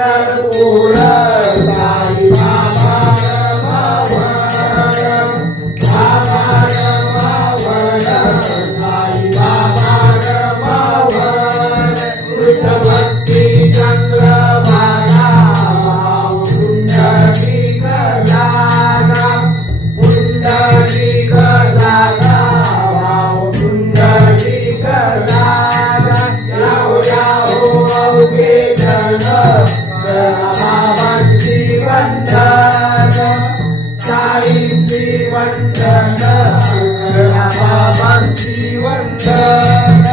पंढरपूर साई बाबा रमावण, बाबा रमावण, साई बाबा रमावण, भक्ती चंद्रभागा पुंडलिक लागा, पुंडलिक लागा पुंडलिक लागा, याहो याहो अवघे जन बाबांची वंदन, साई श्रीवंदन बाबांची वंदन,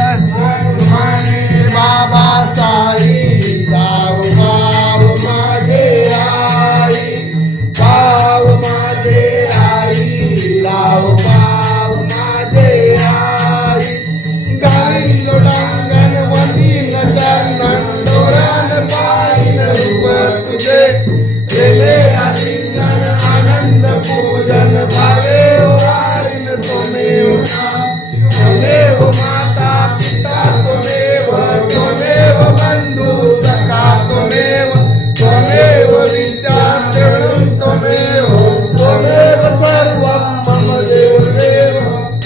म्हणे बाबा साई गाव गाव माझे आई, गाव माझे आई, गाव गाव माझे आई, गाई लोटांगण वंदीन चरणन डोळ्यान पाहिन रूप तुझे, प्रेमे आलिंगन आनंद पूजन भावे वाळीन त्वमेव, त्वमेव माता पिता त्वमेव, त्वमेव बंधु सखा त्वमेव, त्वमेव विद्या द्रविणं त्वमेव, त्वमेव सर्वं मम देव देव,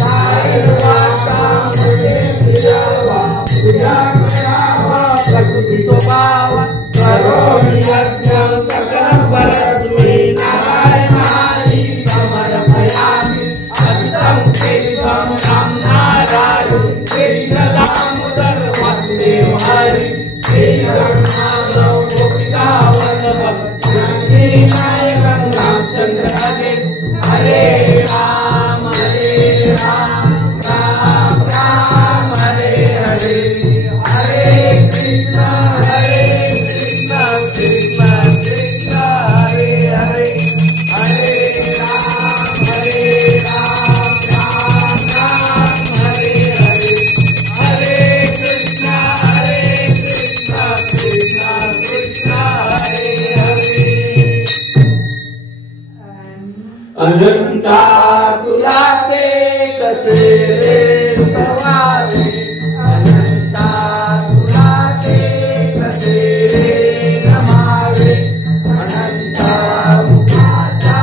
कायेन वाचा मनसेन्द्रियर्वा तुझ्या कृपावा प्रकृती स्वभाव, करोमि यज्ञ सकलं परस्मै नारायणाय समर्पयामि, अच्युतं केशवं राम नारायण कृष्ण दामोदर वासुदेव हरि, श्रीरघुनाथं गोपिका वल्लभं जानकी नायकं रामचंद्र हरे, हरे राम राम राम हरे हरे, हरे कृष्ण कृष्ण कृष्ण हरे हरे, हरे राम राम राम हरे हरे, हरे कृष्ण कृष्ण कृष्ण हरे हरे। अनंता तुला ते कसे रे स्तवावे, अनंता तुला ते कसे रे नमावे, अनंत मुखाचा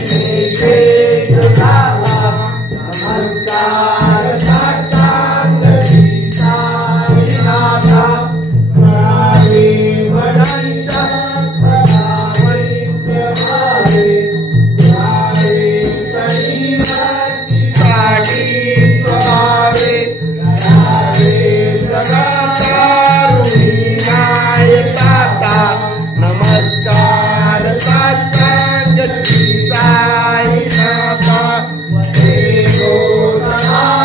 शेष झाला, नमस्कार साष्टांग श्री साईनाथा, स्वामी वडांच्या पदावैद्य भावे, साठी स्वावे, रावे जगतारुणी नायकाता, नमस्कार साष्टांग श्री साईनाथा, देवो सदा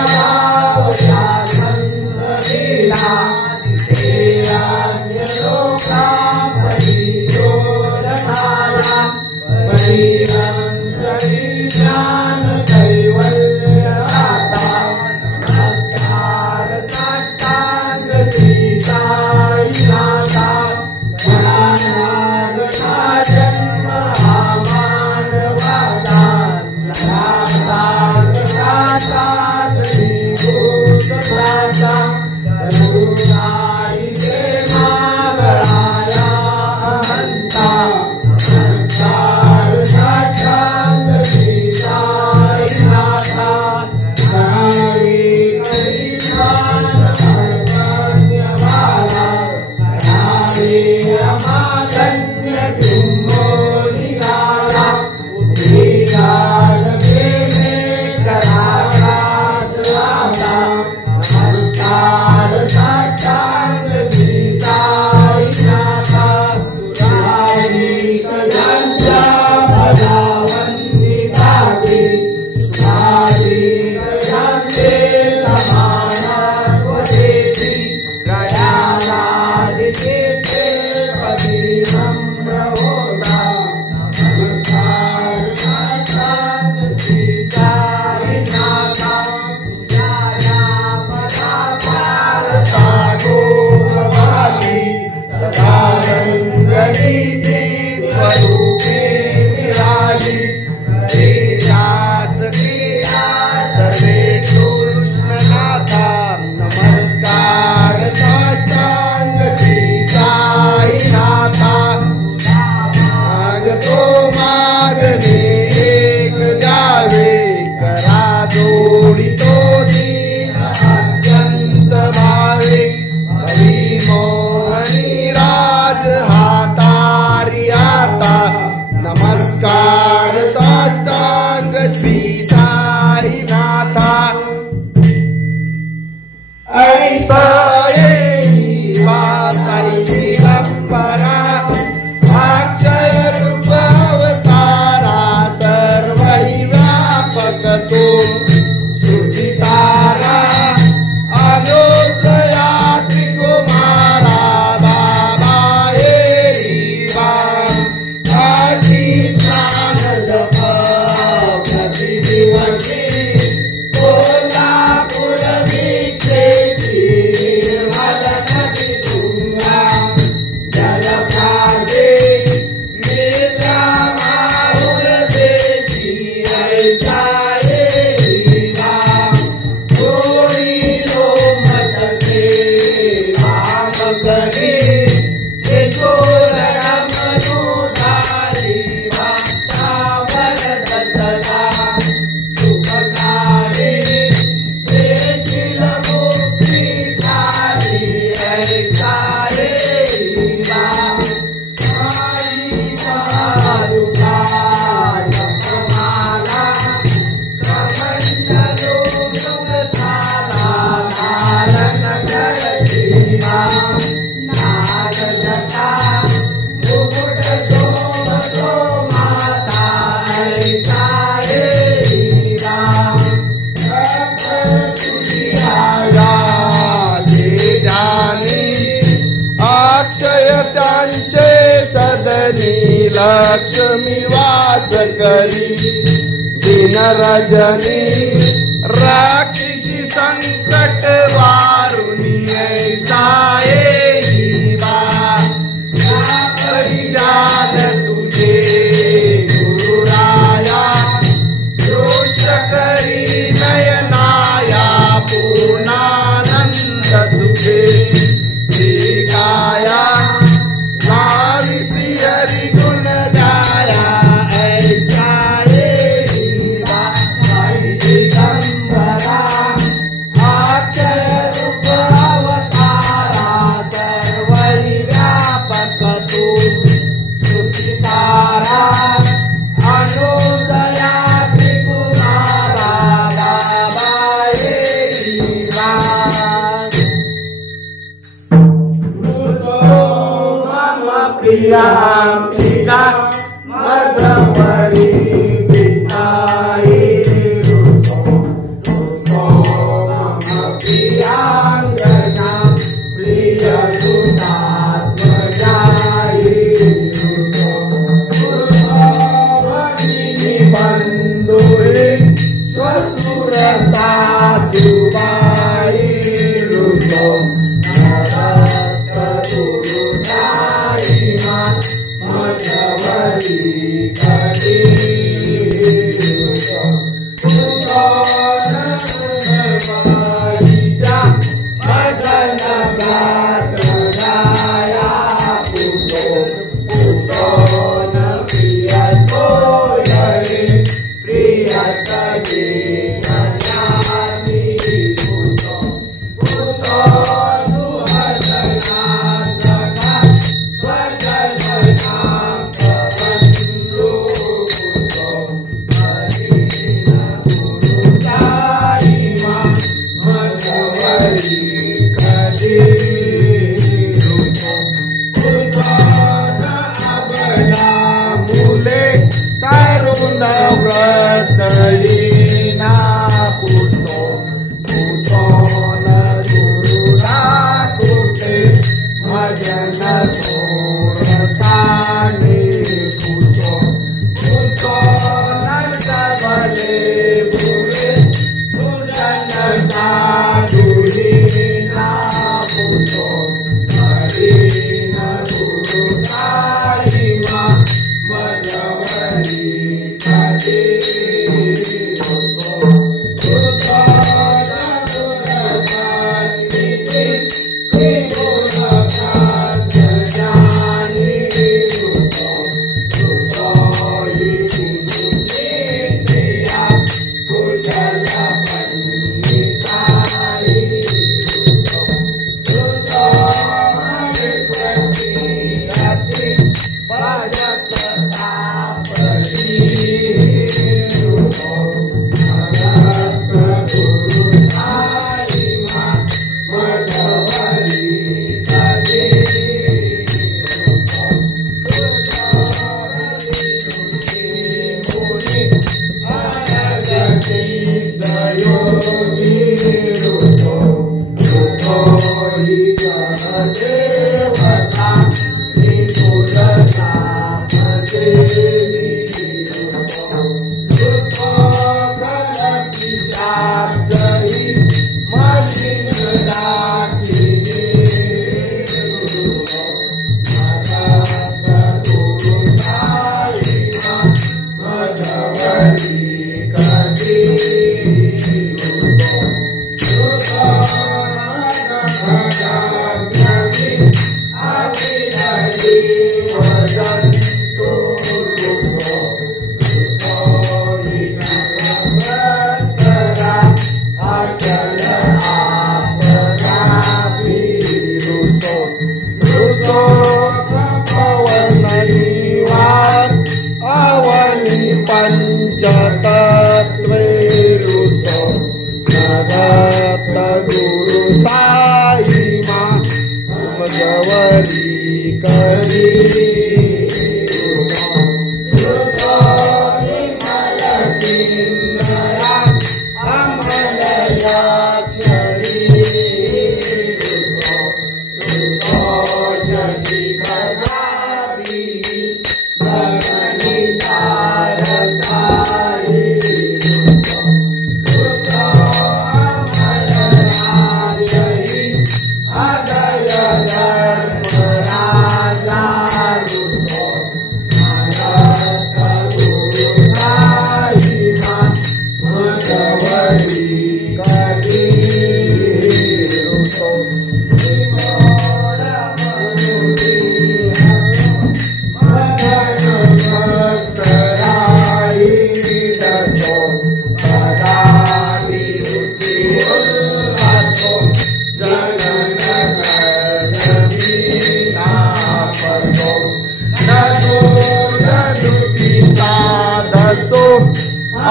जोडितो दीन अत्यंत भावे मोहनी राज हातारी आता नमस्कार साष्टांग श्री साईनाथा ऐसा वासाई दिगंबरा अक्षय रूप अवतारा सर्वहि व्यापक तू शुचितारा अनोदया त्रिकुमारा बाबा एरीवा काशी स्नान जप प्रतिदिवसी कोल्हापुर दीक्षेची निर्मल नदी तुंगा जलप्राशे निद्रा माहुर देशी ऐसा एरीवा जोडिलो मत से राम करी किशोर अमरुधारी भक्ता भरत सदा सुखकारी देशील मुक्ति कारी ऐसा एरीवा आई मारुका जपमाला कमंडलो मुक्ताला नारायण करजीवा नारजटा मुकुट शोभतो माता ऐसा एरीवा अक्षय त्यांचे सदनी लक्ष्मी वास करी दिन रजनी राक्षसी संकट वारुनी ऐसा एरीवा परिधान तुझे गुरुराया दोष करी नयनाया पूर्णानंद सुखे काया नाविसी हरि गुण गाया ऐसा एरीवा दिगंबरा अक्षय रूप अवतारा सर्वहि व्यापक तू शुचितारा अनोदया त्रिकुमारा बाबा एरीवा मम प्रियांबिका मधवरी पिताई रुसो मम प्रियांगना प्रियसुतात्मजाई रुसो भगिनी बंधुरे श्वशुर सासुबाई रुसो मत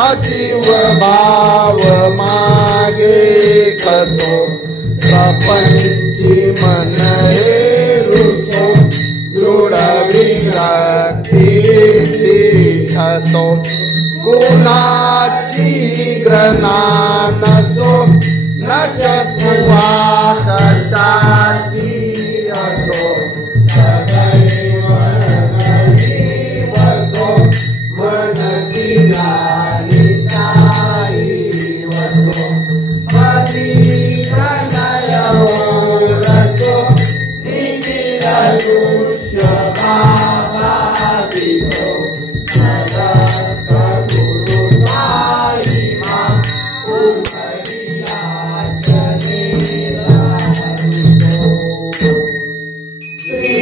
अजीव भाव मागे कसो प्रपंची मन हे रुसो दृढ विरक्ती ठसो गुणाची घृणा नसो न स्पृहा कशाची असो सदैव नगरी बसो मनसी जानी साई वसो पदी प्रणय रसो निखिल दृश्य बाबा दिसो जगत गुरु साई मा उमरिया जनेला श्री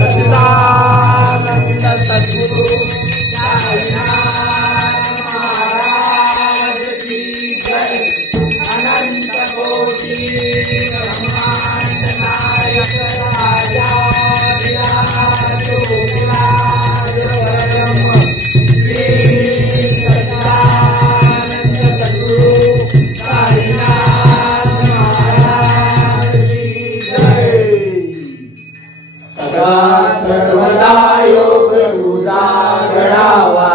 सच्चिदानंद सद्गुरु साईनाथ महाराज की जय। अनंत कोटि ब्रह्मांड नायक राजा विराज विराज ब्रह्म श्री सच्चिदानंद सद्गुरु साईनाथ महाराज की जय। सदा सर्वदा योग तुझा घडावा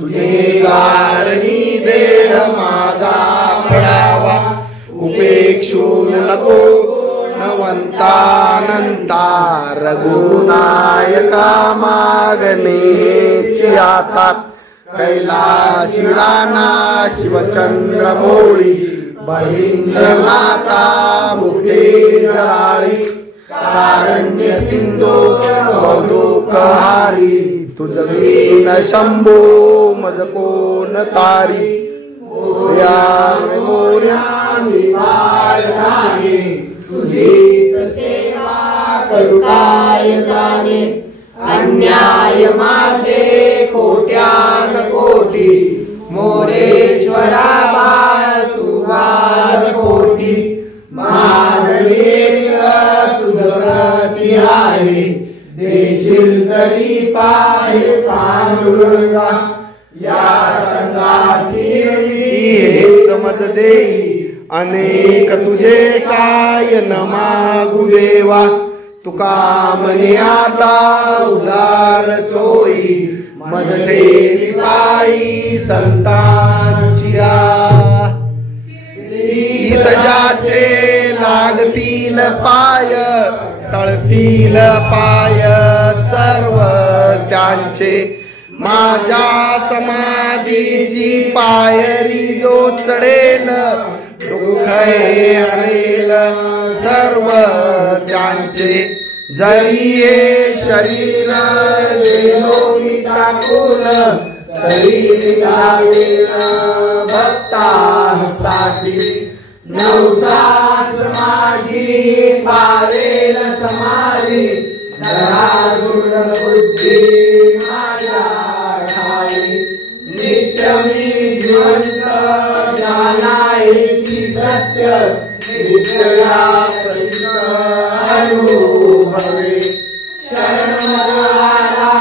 तुझे कारणी देह माझा पडावा उपेक्षू नको नवंतानंता रघुनायका मागणेची आता कैलाशी राणा शिवचंद्र मोळी बळींद्र माता मुक्ते जराळी कारण्य सिंधू मौलोकहारी तुझ वीण शंभो मज कोण तारी मोर्या मोर्या तुझीच सेवा करू काय जाणे अन्याय माझे कोट्यान कोटी मोरेश्वरा बाळ तू वाज पोटी मागणे तुझ प्रती आहे देशील तरी पाहे पांडुरंगा या संगाची हेच समज देई अनेक तुझे काय न मागू देवा तुका म्हणे आता उदार चोई मज ठेवी पायी संतांची सजाचे लागतील पाय टळतील पाय सर्व त्यांचे माझ्या समाधीची पायरी जो चढेल दुःख हे हरेल सर्व त्यांचे जरी हे शरीर गेलो मी टाकून तरी लागेल भक्तांसाठी नवसास माझी पावेल समाधी धराधुर बुद्धी माझ्या ठाई नित्य मी जिवंत जाणायची सत्य नित्य या प्रचित अनुभवे शरण आला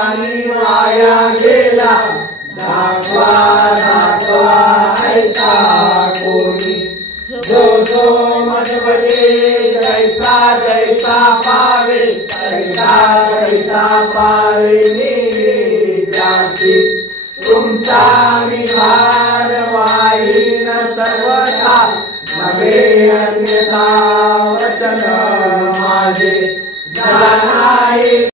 आणि वाया गेला दाखवा दाखवा ऐसा कोणी जो जो मज भजे जैसा जैसा पावे तैसा तैसा पावे मी त्यासी तुमचा विहार वाईन सर्वथा नवे अन्यथा